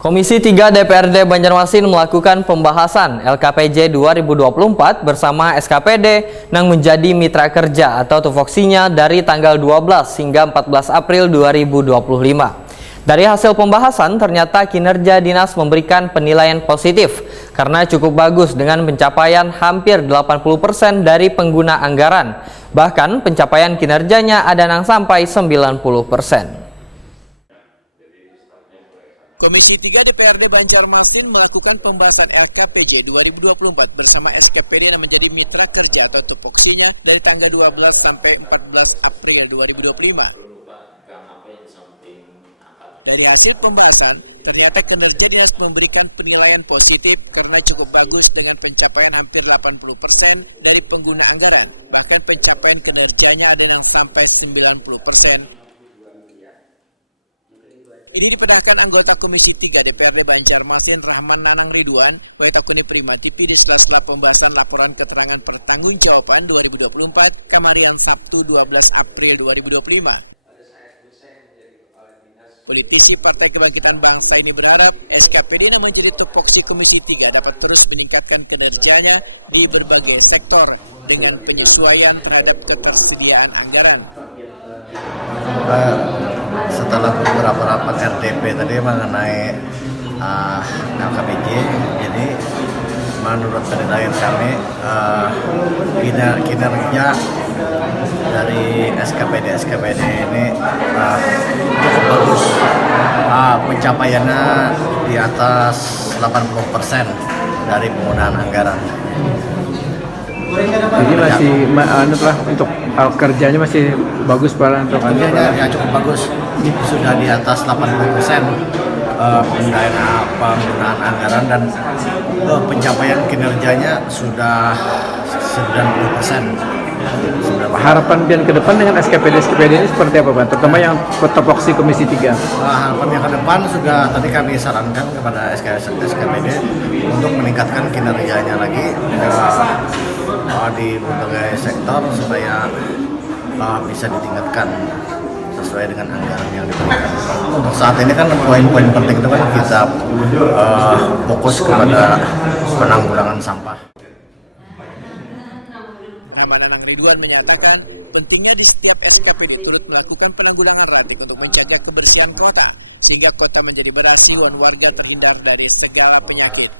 Komisi 3 DPRD Banjarmasin melakukan pembahasan LKPJ 2024 bersama SKPD yang menjadi mitra kerja atau tupoksinya dari tanggal 12 hingga 14 April 2025. Dari hasil pembahasan, ternyata kinerja dinas memberikan penilaian positif karena cukup bagus dengan pencapaian hampir 80% dari pengguna anggaran. Bahkan pencapaian kinerjanya ada yang sampai 90%. Komisi 3 DPRD Banjarmasin melakukan pembahasan LKPJ 2024 bersama SKPD yang menjadi mitra kerja atau tupoksinya dari tanggal 12 sampai 14 April 2025. Dari hasil pembahasan, ternyata kinerja dinas memberikan penilaian positif karena cukup bagus dengan pencapaian hampir 80% dari pengguna anggaran. Bahkan pencapaian kinerjanya ada yang sampai 90%. Ini dipedahkan anggota Komisi 3 DPRD Banjarmasin Rahman Nanang Ridwan, Waitakuni Prima TV di sela-sela pembahasan laporan keterangan pertanggungjawaban 2024 Kamarian Sabtu 12 April 2025. Politisi Partai Kebangkitan Bangsa ini berharap SKPD yang menjadi tupoksi Komisi 3 dapat terus meningkatkan kinerjanya di berbagai sektor dengan penyesuaian terhadap ketersediaan anggaran. Setelah beberapa rapat RDP tadi mengenai LKPJ, jadi menurut penilaian kami kinerja dari SKPD ini cukup bagus, pencapaiannya di atas 80% dari penggunaan anggaran. Jadi masih untuk kerjanya masih bagus Pak, untuk kerjanya ya cukup bagus, sudah di atas 80% penggunaan anggaran dan pencapaian kinerjanya sudah 90%. Harapan pian ke depan dengan SKPD ini seperti apa Pak? Terutama yang tupoksi Komisi 3. Harapan yang ke depan sudah tadi kami sarankan kepada SKPD untuk meningkatkan kinerjanya lagi di berbagai sektor supaya bisa ditingkatkan sesuai dengan anggaran yang diberikan. Untuk saat ini kan poin-poin penting itu kan kita fokus kepada penanggulangan sampah. Rahman Nanang Ridwan menyatakan pentingnya di setiap SKPD turut melakukan penanggulangan ratik untuk menjaga kebersihan kota sehingga kota menjadi bersih dan warga terhindar dari segala penyakit.